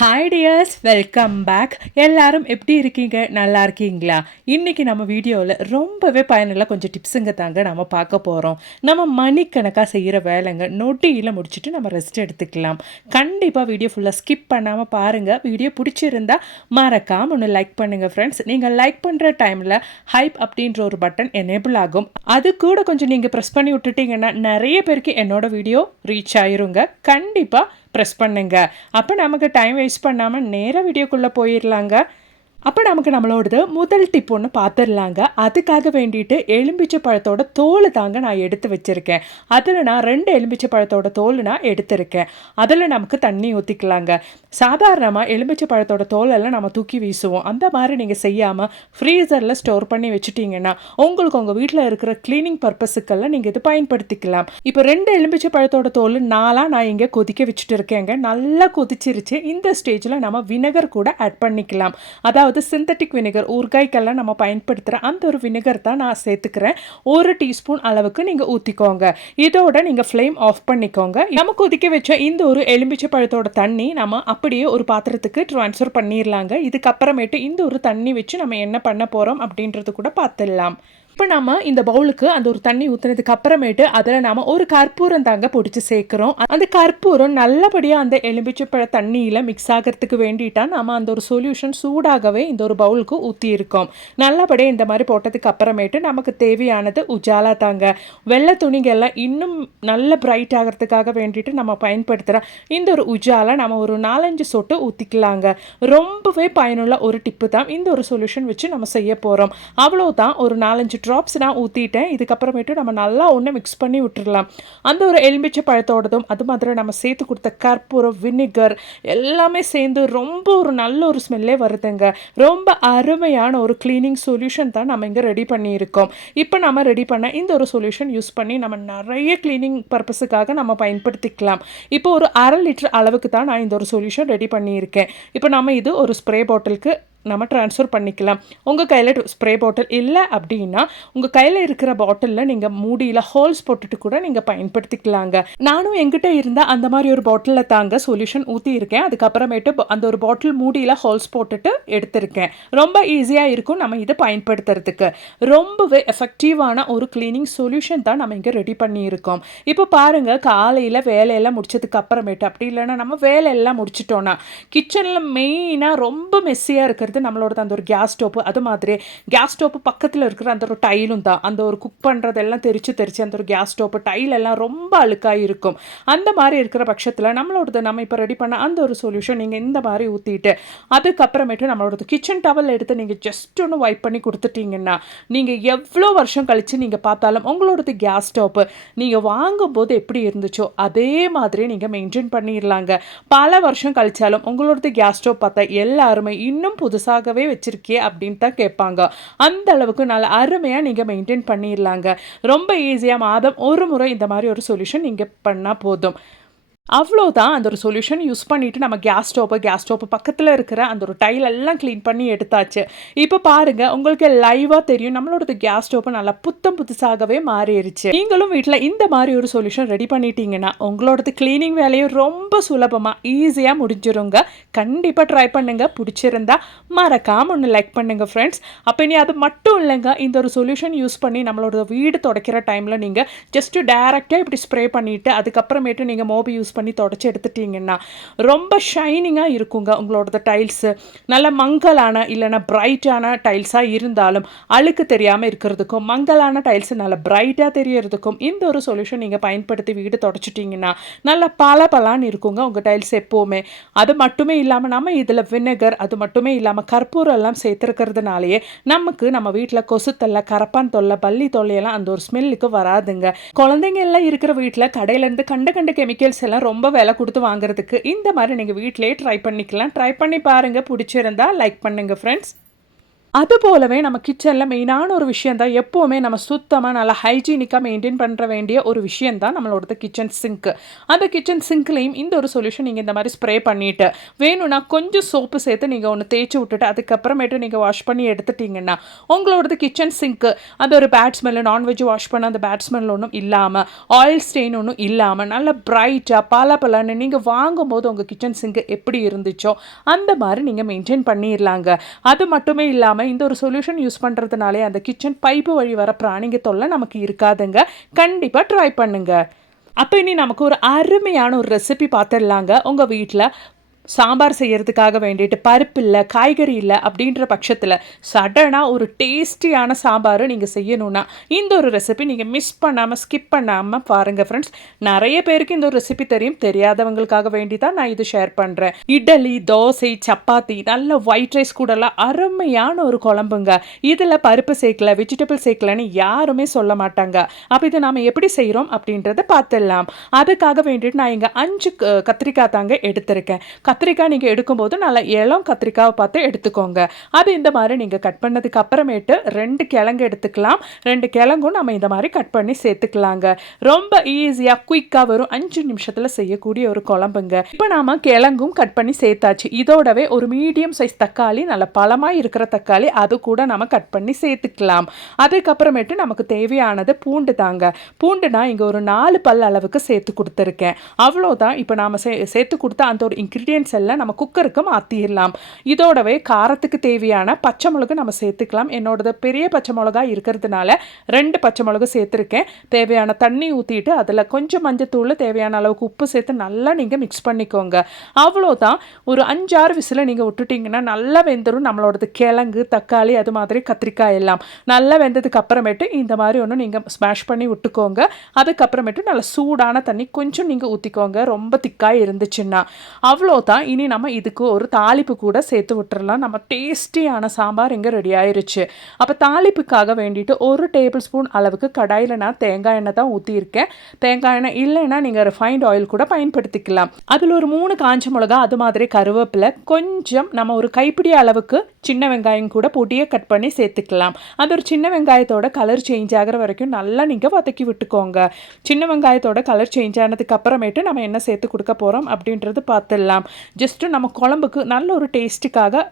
Hi tears welcome back எல்லாரும் எப்படி இருக்கீங்க? நல்லா இருக்கீங்களா? இன்றைக்கி நம்ம வீடியோவில் ரொம்பவே பயனுள்ள கொஞ்சம் டிப்ஸுங்க தாங்க நம்ம பார்க்க போகிறோம் நம்ம மணிக்கணக்காக செய்கிற வேலைங்க நொட்டியில் முடிச்சுட்டு நம்ம ரெஸ்ட் எடுத்துக்கலாம். கண்டிப்பாக வீடியோ ஃபுல்லாக ஸ்கிப் பண்ணாமல் பாருங்கள் வீடியோ பிடிச்சிருந்தா மறக்காமல் ஒன்று லைக் பண்ணுங்கள் ஃப்ரெண்ட்ஸ் நீங்கள் லைக் பண்ணுற டைமில் ஹைப் அப்படின்ற ஒரு பட்டன் எனேபிள் ஆகும். அது கூட கொஞ்சம் நீங்கள் ப்ரெஸ் பண்ணி விட்டுட்டீங்கன்னா நிறைய பேருக்கு என்னோடய வீடியோ ரீச் ஆயிருங்க. கண்டிப்பாக ப்ரெஸ் பண்ணுங்கள் அப்போ நமக்கு டைம் வேஸ்ட் பண்ணாமல் நேராக வீடியோக்குள்ளே போயிடலாங்க அப்போ நமக்கு நம்மளோடது முதல் டிப் ஒன்று பார்த்துடலாங்க அதுக்காக வேண்டிட்டு எலும்பிச்சை பழத்தோட தோல் தாங்க நான் எடுத்து வச்சுருக்கேன். அதில் நான் ரெண்டு எலும்பிச்சை பழத்தோட தோல் நான் எடுத்திருக்கேன். அதில் நமக்கு தண்ணி ஊற்றிக்கலாங்க சாதாரணமாக எலும்பிச்சை பழத்தோட தோலெல்லாம் நம்ம தூக்கி வீசுவோம். அந்த மாதிரி நீங்கள் செய்யாமல் ஃப்ரீசரில் ஸ்டோர் பண்ணி வச்சுட்டிங்கன்னா உங்களுக்கு உங்கள் வீட்டில் இருக்கிற க்ளீனிங் பர்பஸுக்கெல்லாம் நீங்கள் இது பயன்படுத்திக்கலாம். இப்போ ரெண்டு எலும்பிச்சை பழத்தோட தோல் நாளாக நான் இங்கே கொதிக்க வச்சுட்டு இருக்கேங்க. நல்லா கொதிச்சிருச்சு. இந்த ஸ்டேஜில் நம்ம வினகர் கூட ஆட் பண்ணிக்கலாம். அதாவது சிந்தட்டிக் வினிகர் ஊறுகாய்க்கெல்லாம் நம்ம பயன்படுத்துகிற அந்த ஒரு வினிகர் தான் நான் சேர்த்துக்கிறேன். ஒரு டீஸ்பூன் அளவுக்கு நீங்கள் ஊற்றிக்கோங்க இதோட நீங்கள் ஃப்ளேம் ஆஃப் பண்ணிக்கோங்க. நம்ம கொதிக்க வச்ச இந்த ஒரு எலும்பிச்சை பழத்தோட தண்ணி நம்ம அப்படியே ஒரு பாத்திரத்துக்கு ட்ரான்ஸ்ஃபர் பண்ணிடலாங்க இதுக்கப்புறமேட்டு இந்த ஒரு தண்ணி வச்சு நம்ம என்ன பண்ண போகிறோம் அப்படின்றது கூட பார்த்துடலாம். இப்போ நம்ம இந்த பவுலுக்கு அந்த ஒரு தண்ணி ஊற்றுனதுக்கு அப்புறமேட்டு அதில் நாம ஒரு கற்பூரம் தாங்க பொடிச்சு சேர்க்குறோம். அந்த கற்பூரம் நல்லபடியாக அந்த எலும்பிச்சப்பழ தண்ணியில் மிக்ஸ் ஆகிறதுக்கு வேண்டிட்டா நம்ம அந்த ஒரு சொல்யூஷன் சூடாகவே இந்த ஒரு பவுலுக்கு ஊற்றியிருக்கோம் நல்லபடியாக இந்த மாதிரி போட்டதுக்கு அப்புறமேட்டு நமக்கு தேவையானது உஜாலா தாங்க. வெள்ளை துணிகள்லாம் இன்னும் நல்ல பிரைட் ஆகிறதுக்காக வேண்டிட்டு நம்ம பயன்படுத்துகிற இந்த ஒரு உஜாலா நம்ம ஒரு நாலஞ்சு சொட்டு ஊற்றிக்கலாங்க ரொம்பவே பயனுள்ள ஒரு டிப்பு தான் இந்த ஒரு சொல்யூஷன் வச்சு நம்ம செய்ய போகிறோம் அவ்வளோ தான் ஒரு நாலஞ்சு ட்ராப்ஸ் நான் ஊற்றிட்டேன் இதுக்கப்புறமேட்டு நம்ம நல்லா ஒன்று மிக்ஸ் பண்ணி விட்டுடலாம் அந்த ஒரு எலுமிச்சை பழத்தோடதும் அது மாதிரி நம்ம சேர்த்து கொடுத்த கற்பூரம் வினிகர் எல்லாமே சேர்ந்து ரொம்ப ஒரு நல்ல ஒரு ஸ்மெல்லே வருதுங்க. ரொம்ப அருமையான ஒரு க்ளீனிங் சொல்யூஷன் தான் நம்ம இங்கே ரெடி பண்ணியிருக்கோம். இப்போ நம்ம ரெடி பண்ண இந்த ஒரு சொல்யூஷன் யூஸ் பண்ணி நம்ம நிறைய க்ளீனிங் பர்பஸுக்காக நம்ம பயன்படுத்திக்கலாம். இப்போ ஒரு அரை லிட்டர் அளவுக்கு தான் நான் இந்த ஒரு சொல்யூஷன் ரெடி பண்ணியிருக்கேன். இப்போ நம்ம இது ஒரு ஸ்ப்ரே பாட்டிலுக்கு நம்ம ட்ரான்ஸ்ஃபர் பண்ணிக்கலாம். உங்கள் கையில் ஸ்ப்ரே பாட்டில் இல்லை அப்படின்னா உங்கள் கையில் இருக்கிற பாட்டிலில் நீங்கள் மூடியில் ஹோல்ஸ் போட்டுட்டு கூட நீங்கள் பயன்படுத்திக்கலாங்க. நானும் எங்கிட்ட இருந்த அந்த மாதிரி ஒரு பாட்டிலில் தாங்க சொல்யூஷன் ஊற்றி இருக்கேன் அதுக்கப்புறமேட்டு அந்த ஒரு பாட்டில் மூடியில் ஹோல்ஸ் போட்டுட்டு எடுத்திருக்கேன். ரொம்ப ஈஸியாக இருக்கும் நம்ம இதை பயன்படுத்துறதுக்கு. ரொம்பவே எஃபெக்டிவான ஒரு க்ளீனிங் சொல்யூஷன் தான் நம்ம இங்கே ரெடி பண்ணியிருக்கோம். இப்போ பாருங்கள் காலையில் வேலையெல்லாம் முடிச்சதுக்கு அப்புறமேட்டு அப்படி இல்லைன்னா நம்ம வேலையெல்லாம் முடிச்சிட்டோன்னா கிச்சனில் மெயினாக ரொம்ப மெஸ்ஸியாக இருக்கிறது நம்மளோட அந்த ஒரு கேஸ் ஸ்டோப்பு அது மாதிரி. கேஸ் ஸ்டோப்பு பக்கத்தில் இருக்கிற அந்த ஒரு டைலும் தான். அந்த ஒரு குக் பண்ணுறதெல்லாம் தெரிச்சு தெரிச்சு அந்த ஒரு கேஸ் ஸ்டோப்பு டைல் எல்லாம் ரொம்ப அழுக்காக இருக்கும். அந்த மாதிரி இருக்கிற பட்சத்தில் நம்மளோடது நம்ம இப்போ ரெடி பண்ண அந்த ஒரு சொல்யூஷன் நீங்கள் இந்த மாதிரி ஊற்றிட்டு அதுக்கப்புறமேட்டு நம்மளோடது கிச்சன் டவல் எடுத்து நீங்கள் ஜஸ்ட் ஒன்று வைப் பண்ணி கொடுத்துட்டீங்கன்னா நீங்கள் எவ்வளோ வருஷம் கழித்து நீங்கள் பார்த்தாலும் உங்களோடது கேஸ் ஸ்டோப்பு நீங்கள் வாங்கும்போது எப்படி இருந்துச்சோ அதே மாதிரி நீங்கள் மெயின்டைன் பண்ணிடலாங்க பல வருஷம் கழிச்சாலும் உங்களோடது கேஸ் ஸ்டோவ் பார்த்தா எல்லாருமே இன்னும் புதுசாகவே வச்சிருக்கியே அப்படின்னு தான் கேட்பாங்க. அந்த அளவுக்கு நல்ல அருமையாக நீங்கள் மெயின்டைன் பண்ணிடலாங்க ரொம்ப ஈஸியாக மாதம் ஒரு முறை இந்த மாதிரி ஒரு சொல்யூஷன் நீங்கள் பண்ணால் போதும். அவ்வளோதான் அந்த ஒரு சொல்யூஷன் யூஸ் பண்ணிவிட்டு நம்ம கேஸ் ஸ்டோப்பு கேஸ் ஸ்டோப்பு பக்கத்தில் இருக்கிற அந்த ஒரு டைல் எல்லாம் க்ளீன் பண்ணி எடுத்தாச்சு. இப்போ பாருங்க உங்களுக்கு லைவாக தெரியும். நம்மளோடது கேஸ் ஸ்டோப்பு நல்லா புத்தம் புதுசாகவே மாறிடுச்சு நீங்களும் வீட்டில் இந்த மாதிரி ஒரு சொல்யூஷன் ரெடி பண்ணிட்டீங்கன்னா உங்களோடது க்ளீனிங் வேலையும் ரொம்ப சுலபமாக ஈஸியாக முடிஞ்சிருங்க. கண்டிப்பாக ட்ரை பண்ணுங்க. பிடிச்சிருந்தா மறக்காம ஒன்று லைக் பண்ணுங்க ஃப்ரெண்ட்ஸ் அப்போ இனி அது மட்டும் இல்லைங்க இந்த ஒரு சொல்யூஷன் யூஸ் பண்ணி நம்மளோட வீடு துடைக்கிற டைமில் நீங்கள் ஜஸ்ட்டு டேரெக்டாக இப்படி ஸ்ப்ரே பண்ணிவிட்டு அதுக்கப்புறமேட்டு நீங்கள் மோபி யூஸ் பண்ணி தொடச்சி எடுத்துட்டீங்கன்னா ரொம்ப ஷைனிங்காக இருக்குங்க உங்களோட டைல்ஸு நல்ல மங்கலான இல்லைன்னா பிரைட்டான டைல்ஸாக இருந்தாலும் அழுக்கு தெரியாமல் இருக்கிறதுக்கும் மங்கலான டைல்ஸ் நல்ல பிரைட்டாக தெரியறதுக்கும் இந்த ஒரு சொல்யூஷன் நீங்கள் பயன்படுத்தி வீடு தொடச்சிட்டிங்கன்னா நல்ல பல பலான்னு இருக்குங்க உங்கள் டைல்ஸ் எப்போவுமே. அது மட்டுமே இல்லாமல் நம்ம இதில் விnegar அது மட்டுமே இல்லாமல் கற்பூரம் எல்லாம் சேர்த்துருக்கிறதுனாலேயே நமக்கு நம்ம வீட்டில் கொசு தொல்லை கரப்பான் தொல்லை பள்ளி தொல்லையெல்லாம் அந்த ஒரு ஸ்மெல்லுக்கு வராதுங்க. குழந்தைங்க எல்லாம் இருக்கிற வீட்டில் கடையிலேருந்து கண்ட கண்ட கெமிக்கல்ஸ் எல்லாம் ரொம்ப விலை கொடுத்து வாங்குறதுக்கு இந்த மாதிரி நீங்கள் வீட்டிலேயே ட்ரை பண்ணிக்கலாம். ட்ரை பண்ணி பாருங்கள் பிடிச்சிருந்தா லைக் பண்ணுங்கள் ஃப்ரெண்ட்ஸ் அது போலவே நம்ம கிச்சனில் மெயினான ஒரு விஷயம் தான் எப்போவுமே நம்ம சுத்தமாக நல்லா ஹைஜீனிக்காக மெயின்டைன் பண்ணுற வேண்டிய ஒரு விஷயம் தான் நம்மளோட கிச்சன் சிங்க்கு அந்த கிச்சன் சிங்க்லேயும் இந்த ஒரு சொல்யூஷன் நீங்கள் இந்த மாதிரி ஸ்ப்ரே பண்ணிவிட்டு வேணும்னா கொஞ்சம் சோப்பு சேர்த்து நீங்கள் ஒன்று தேய்ச்சி விட்டுட்டு அதுக்கப்புறமேட்டு நீங்கள் வாஷ் பண்ணி எடுத்துட்டிங்கன்னா உங்களோடது கிச்சன் சிங்க்கு அது ஒரு பேட் ஸ்மெல்லு நான்வெஜ் வாஷ் பண்ண அந்த பேட் ஸ்மெல் ஒன்றும் இல்லாமல் ஆயில் ஸ்டெயின் ஒன்றும் இல்லாமல் நல்ல பிரைட்டாக பல பலன்னு நீங்கள் வாங்கும்போது உங்கள் கிச்சன் சிங்க்கு எப்படி இருந்துச்சோ அந்த மாதிரி நீங்கள் மெயின்டைன் பண்ணிடலாங்க அது மட்டுமே இல்லாமல் இந்த ஒரு சொல்யூஷன் யூஸ் பண்ணுறதுனாலே அந்த கிச்சன் பைப்பு வழி வர பிராணிங்க தொல்லை நமக்கு இருக்காதுங்க. கண்டிப்பாக ட்ரை பண்ணுங்க. அப்போ இனி நமக்கு ஒரு அருமையான ஒரு ரெசிபி பார்த்துடலாங்க உங்கள் வீட்டில் சாம்பார் செய்கிறதுக்காக வேண்டிட்டு பருப்பு இல்லை காய்கறி இல்லை அப்படின்ற பட்சத்தில் சடனாக ஒரு டேஸ்டியான சாம்பார் நீங்கள் செய்யணும்னா இந்த ஒரு ரெசிபி நீங்கள் மிஸ் பண்ணாமல் ஸ்கிப் பண்ணாமல் பாருங்கள் ஃப்ரெண்ட்ஸ் நிறைய பேருக்கு இந்த ஒரு ரெசிபி தெரியும். தெரியாதவங்களுக்காக வேண்டி தான் நான் இது ஷேர் பண்ணுறேன் இட்லி தோசை சப்பாத்தி நல்ல ஒயிட் ரைஸ் கூடலாம் அருமையான ஒரு குழம்புங்க. இதில் பருப்பு சேர்க்கல வெஜிடபிள் சேர்க்கலன்னு யாருமே சொல்ல மாட்டாங்க. அப்போ இதை நாம் எப்படி செய்கிறோம் அப்படின்றத பார்த்துடலாம். அதுக்காக வேண்டிட்டு நான் இங்கே அஞ்சு கத்திரிக்காய் தாங்க எடுத்திருக்கேன். கத்திரிக்காய் நீங்கள் எடுக்கும்போது நல்லா இளம் கத்திரிக்காவை பார்த்து எடுத்துக்கோங்க. அது இந்த மாதிரி நீங்கள் கட் பண்ணதுக்கு அப்புறமேட்டு ரெண்டு கிழங்கு எடுத்துக்கலாம். ரெண்டு கிழங்கும் நம்ம இந்த மாதிரி கட் பண்ணி சேர்த்துக்கலாங்க. ரொம்ப ஈஸியாக குயிக்காக வரும் அஞ்சு நிமிஷத்தில் செய்யக்கூடிய ஒரு குழம்புங்க. இப்போ நாம் கிழங்கும் கட் பண்ணி சேர்த்தாச்சு. இதோடவே ஒரு மீடியம் சைஸ் தக்காளி நல்ல பழமாக இருக்கிற தக்காளி அது கூட நம்ம கட் பண்ணி சேர்த்துக்கலாம். அதுக்கப்புறமேட்டு நமக்கு தேவையானது பூண்டு தாங்க. பூண்டு நான் இங்கே ஒரு நாலு பல் அளவுக்கு சேர்த்து கொடுத்துருக்கேன். அவ்வளோதான் இப்போ நாம் சே சேர்த்து கொடுத்த அந்த ஒரு இன்க்ரீடியன்ஸ் எல்லாம் நம்ம குக்கருக்கு மாற்றிடலாம் இதோடவே காரத்துக்கு தேவையான பச்சை மிளகு நம்ம சேர்த்துக்கலாம். என்னோடது பெரிய பச்சை மிளகா இருக்கிறதுனால ரெண்டு பச்சை மிளகு சேர்த்துருக்கேன். தேவையான தண்ணி ஊற்றிட்டு அதில் கொஞ்சம் மஞ்சத்தூள் தேவையான அளவுக்கு உப்பு சேர்த்து நல்லா நீங்கள் மிக்ஸ் பண்ணிக்கோங்க. அவ்வளோதான். ஒரு அஞ்சாறு விசில் நீங்கள் விட்டுட்டிங்கன்னா நல்லா வெந்துடும் நம்மளோடது கிழங்கு தக்காளி அது மாதிரி கத்திரிக்காய் எல்லாம். நல்லா வெந்ததுக்கு அப்புறமேட்டு இந்த மாதிரி ஒன்று நீங்கள் ஸ்மாஷ் பண்ணி விட்டுக்கோங்க. அதுக்கப்புறமேட்டு நல்லா சூடான தண்ணி கொஞ்சம் நீங்கள் ஊற்றிக்கோங்க ரொம்ப திக்காக இருந்துச்சுன்னா. அவ்வளோதான். இனி நம்ம இதுக்கு ஒரு தாளிப்பு கூட சேர்த்து விட்டுறலாம். நம்ம டேஸ்டியான சாம்பார் இங்கே ரெடி ஆயிருச்சு. அப்போ தாளிப்புக்காக வேண்டிட்டு ஒரு டேபிள் ஸ்பூன் அளவுக்கு கடாயில் நான் தேங்காய் எண்ணெய் தான் ஊற்றியிருக்கேன் தேங்காய் எண்ணெய் இல்லைன்னா நீங்கள் ரிஃபைண்ட் ஆயில் கூட பயன்படுத்திக்கலாம். அதில் ஒரு மூணு காஞ்ச மிளகா அது மாதிரி கருவேப்பிலை கொஞ்சம் நம்ம ஒரு கைப்பிடி அளவுக்கு சின்ன வெங்காயம் கூட பொடியை கட் பண்ணி சேர்த்துக்கலாம். அது ஒரு சின்ன வெங்காயத்தோட கலர் சேஞ்ச் ஆகிற வரைக்கும் நல்லா நீங்கள் வதக்கி விட்டுக்கோங்க. சின்ன வெங்காயத்தோட கலர் சேஞ்ச் ஆனதுக்கு அப்புறமேட்டு நம்ம என்ன சேர்த்து கொடுக்க போகிறோம் அப்படின்றது பார்த்துடலாம். ஜஸ்ட்டு நம்ம குழம்புக்கு நல்ல ஒரு டேஸ்ட்டுக்காக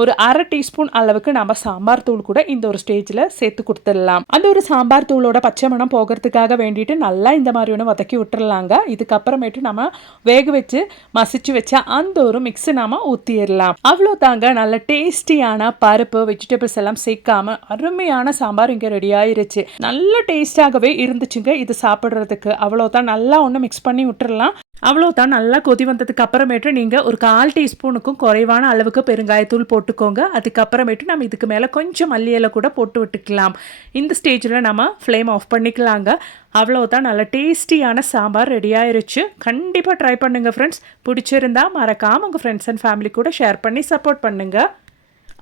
ஒரு அரை டீஸ்பூன் அளவுக்கு நம்ம சாம்பார் தூள் கூட இந்த ஒரு ஸ்டேஜில் சேர்த்து கொடுத்துடலாம். அந்த ஒரு சாம்பார் தூளோட பச்சை மணம் போகிறதுக்காக வேண்டிட்டு நல்லா இந்த மாதிரி ஒன்று வதக்கி விட்டுறலாங்க. இதுக்கப்புறமேட்டு நம்ம வேக வச்சு மசிச்சு வச்சா அந்த ஒரு மிக்ஸு நாம ஊற்றிடலாம் அவ்வளோ தாங்க நல்ல டேஸ்டியான பருப்பு வெஜிடபிள்ஸ் எல்லாம் சேர்க்காம அருமையான சாம்பார் இங்கே ரெடி ஆயிருச்சு. நல்ல டேஸ்டாகவே இருந்துச்சுங்க இது சாப்பிட்றதுக்கு. அவ்வளோதான். நல்லா ஒன்று மிக்ஸ் பண்ணி விட்டுறலாம். அவ்வளோதான். நல்லா கொதி வந்ததுக்கு அப்புறமேட்டு நீங்கள் ஒரு கால் டீஸ்பூனுக்கும் குறைவான அளவுக்கு பெருங்காயத்தூள் போட்டுக்கோங்க. அதுக்கப்புறமேட்டு நம்ம இதுக்கு மேலே கொஞ்சம் மல்லியலை கூட போட்டு விட்டுக்கலாம். இந்த ஸ்டேஜில் நம்ம ஃப்ளேம் ஆஃப் பண்ணிக்கலாங்க. அவ்வளோதான் நல்ல டேஸ்டியான சாம்பார் ரெடி ஆயிருச்சு. கண்டிப்பாக ட்ரை பண்ணுங்கள் ஃப்ரெண்ட்ஸ் பிடிச்சிருந்தா மறக்காமல் உங்கள் ஃப்ரெண்ட்ஸ் அண்ட் ஃபேமிலி கூட ஷேர் பண்ணி சப்போர்ட் பண்ணுங்கள்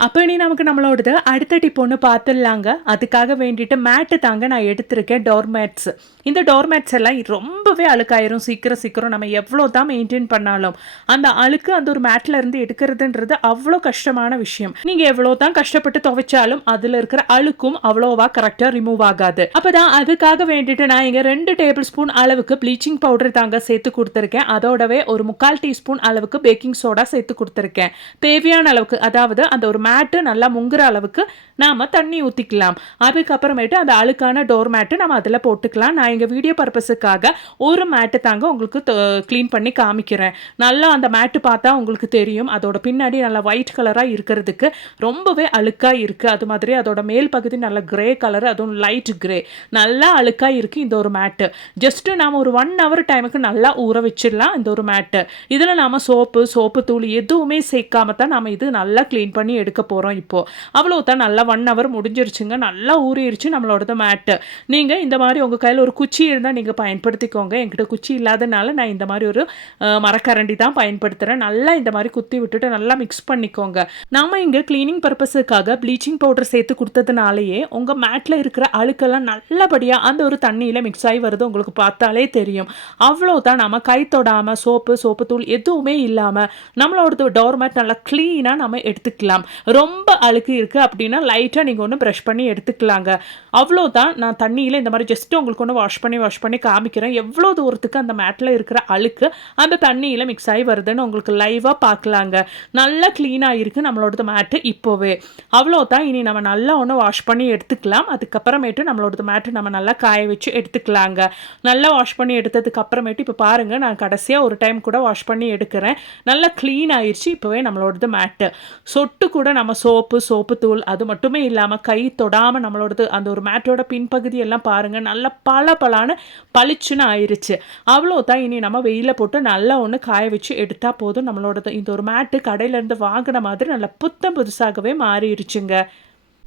அப்போ இனி நமக்கு நம்மளோடது அடுத்த டிப் ஒன்று பார்த்துடலாங்க அதுக்காக வேண்டிட்டு மேட்டு தாங்க நான் எடுத்திருக்கேன் டோர்மேட்ஸ் இந்த டோர் மேட்ஸ் எல்லாம் ரொம்பவே அழுக்காயிரும். சீக்கிரம் சீக்கிரம் நம்ம எவ்வளோ தான் மெயின்டைன் பண்ணாலும். அந்த அழுக்கு அந்த ஒரு மேட்ல இருந்து எடுக்கிறதுன்றது அவ்வளோ கஷ்டமான விஷயம். நீங்கள் எவ்வளோ தான் கஷ்டப்பட்டு துவைச்சாலும் அதில் இருக்கிற அழுக்கும் அவ்வளோவா கரெக்டாக ரிமூவ் ஆகாது. அப்போ தான் அதுக்காக வேண்டிட்டு நான் இங்கே ரெண்டு டேபிள் ஸ்பூன் அளவுக்கு ப்ளீச்சிங் பவுடர் தாங்க சேர்த்து கொடுத்துருக்கேன். அதோடவே ஒரு முக்கால் டீஸ்பூன் அளவுக்கு பேக்கிங் சோடா சேர்த்து கொடுத்துருக்கேன். தேவையான அளவுக்கு அதாவது அந்த ஒரு மேட்டு நல்லா முங்குற அளவுக்கு நாம் தண்ணி ஊற்றிக்கலாம் அதுக்கப்புறமேட்டு அந்த அழுக்கான டோர் மேட்டு நம்ம அதில் போட்டுக்கலாம். நான் எங்கள் வீடியோ பர்பஸுக்காக ஒரு மேட்டு தாங்க உங்களுக்கு க்ளீன் பண்ணி காமிக்கிறேன். நல்லா அந்த மேட்டு பார்த்தா உங்களுக்கு தெரியும். அதோட பின்னாடி நல்லா ஒயிட் கலராக இருக்கிறதுக்கு ரொம்பவே அழுக்காக இருக்குது அது மாதிரி அதோட மேல் பகுதி நல்ல கிரே கலர் அதுவும் லைட் கிரே நல்லா அழுக்காக இருக்குது இந்த ஒரு மேட்டு ஜஸ்ட்டு நாம் ஒரு ஒன் ஹவர் டைமுக்கு நல்லா ஊற வச்சிடலாம் இந்த ஒரு மேட்டு இதில் நாம் சோப்பு சோப்பு தூள் எதுவுமே சேர்க்காம தான் நம்ம இது நல்லா க்ளீன் பண்ணி எடுக்கணும் எடுக்க போகிறோம் இப்போது அவ்வளோ தான் நல்லா ஒன் ஹவர் முடிஞ்சிருச்சுங்க. நல்லா ஊறிடுச்சு நம்மளோடது மேட்டு நீங்கள் இந்த மாதிரி உங்கள் கையில் ஒரு குச்சி இருந்தால் நீங்கள் பயன்படுத்திக்கோங்க. என்கிட்ட குச்சி இல்லாதனால நான் இந்த மாதிரி ஒரு மரக்கரண்டி தான் பயன்படுத்துகிறேன் நல்லா இந்த மாதிரி குத்தி விட்டுட்டு நல்லா மிக்ஸ் பண்ணிக்கோங்க. நாம் இங்கே க்ளீனிங் பர்பஸுக்காக ப்ளீச்சிங் பவுடர் சேர்த்து கொடுத்ததுனாலேயே உங்கள் மேட்டில் இருக்கிற அழுக்கெல்லாம் நல்லபடியாக அந்த ஒரு தண்ணியில் மிக்ஸ் ஆகி வருது உங்களுக்கு பார்த்தாலே தெரியும். அவ்வளோ தான் நம்ம கை தொடாமல் சோப்பு சோப்பு தூள் எதுவுமே இல்லாமல் நம்மளோட டோர் மேட் நல்லா க்ளீனாக நம்ம எடுத்துக்கலாம். ரொம்ப அழுக்கு இருக்குது அப்படின்னா லைட்டாக நீங்கள் ஒன்று ப்ரஷ் பண்ணி எடுத்துக்கலாங்க. அவ்வளோதான் நான் தண்ணியில் இந்த மாதிரி ஜஸ்ட் உங்களுக்கு ஒன்று வாஷ் பண்ணி வாஷ் பண்ணி காமிக்கிறேன். எவ்வளோ தூரத்துக்கு அந்த மேட்டில் இருக்கிற அழுக்கு அந்த தண்ணியில் மிக்ஸ் ஆகி வருதுன்னு உங்களுக்கு லைவாக பார்க்கலாங்க. நல்லா க்ளீனாக இருக்குது நம்மளோடது மேட்டு இப்போவே. அவ்வளோதான் இனி நம்ம நல்லா ஒன்று வாஷ் பண்ணி எடுத்துக்கலாம். அதுக்கப்புறமேட்டு நம்மளோடது மேட்டு நம்ம நல்லா காய வச்சு எடுத்துக்கலாங்க. நல்லா வாஷ் பண்ணி எடுத்ததுக்கு அப்புறமேட்டு இப்போ பாருங்கள் நான் கடைசியாக ஒரு டைம் கூட வாஷ் பண்ணி எடுக்கிறேன். நல்லா க்ளீன் ஆயிடுச்சு இப்போவே நம்மளோடது மேட்டு சொட்டு கூட நம்ம சோப்பு சோப்பு தூள் அது மட்டுமே இல்லாமல் கை தொடாமல் நம்மளோடது அந்த ஒரு மேட்டோட பின்பகுதி எல்லாம் பாருங்கள் நல்லா பல பலான பளிச்சுன்னு ஆயிடுச்சு அவ்வளோ தான் இனி நம்ம வெயிலில் போட்டு நல்லா ஒன்று காய வச்சு எடுத்தால் போதும். நம்மளோடது இந்த ஒரு மேட்டு கடையிலேருந்து வாங்கின மாதிரி நல்லா புத்தம் புதுசாகவே மாறிடுச்சுங்க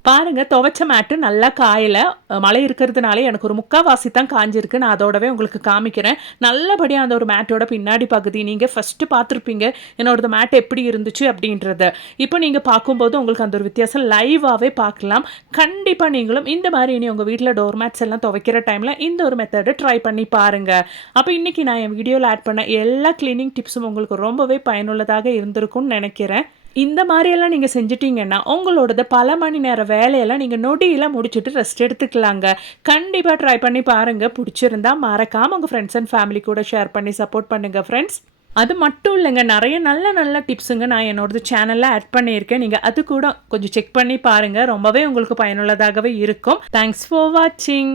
பாருங்க துவைச்ச மேட்டு நல்லா காயில். மழை இருக்கிறதுனால எனக்கு ஒரு முக்காவாசி தான் காஞ்சிருக்கு. நான் அதோடவே உங்களுக்கு காமிக்கிறேன். நல்லபடியாக அந்த ஒரு மேட்டோட பின்னாடி பகுதி நீங்கள் ஃபஸ்ட்டு பார்த்துருப்பீங்க. என்னோடது மேட் எப்படி இருந்துச்சு அப்படின்றத. இப்போ நீங்கள் பார்க்கும்போது உங்களுக்கு அந்த ஒரு வித்தியாசம் லைவாகவே பார்க்கலாம். கண்டிப்பாக நீங்களும் இந்த மாதிரி இனி உங்கள் வீட்டில் டோர் மேட்ஸ் எல்லாம் துவைக்கிற டைமில் இந்த ஒரு மெத்தடை ட்ரை பண்ணி பாருங்கள் அப்போ இன்றைக்கி நான் என் வீடியோவில் ஆட் பண்ண எல்லா க்ளீனிங் டிப்ஸும் உங்களுக்கு ரொம்பவே பயனுள்ளதாக இருந்திருக்கும்னு நினைக்கிறேன். இந்த மாதிரியெல்லாம் நீங்கள் செஞ்சிட்டிங்கன்னா உங்களோடது பல மணி நேரம் வேலையெல்லாம் நீங்கள் நொடியில் முடிச்சுட்டு ரெஸ்ட் எடுத்துக்கலாங்க. கண்டிப்பாக ட்ரை பண்ணி பாருங்கள் பிடிச்சிருந்தா மறக்காமல் உங்கள் ஃப்ரெண்ட்ஸ் அண்ட் ஃபேமிலி கூட ஷேர் பண்ணி சப்போர்ட் பண்ணுங்கள் ஃப்ரெண்ட்ஸ் அது மட்டும் இல்லைங்க. நிறைய நல்ல நல்ல டிப்ஸுங்க நான் என்னோடது சேனலில் ஆட் பண்ணியிருக்கேன். நீங்கள் அது கூட கொஞ்சம் செக் பண்ணி பாருங்கள் ரொம்பவே உங்களுக்கு பயனுள்ளதாகவே இருக்கும். தேங்க்ஸ் ஃபார் வாட்சிங்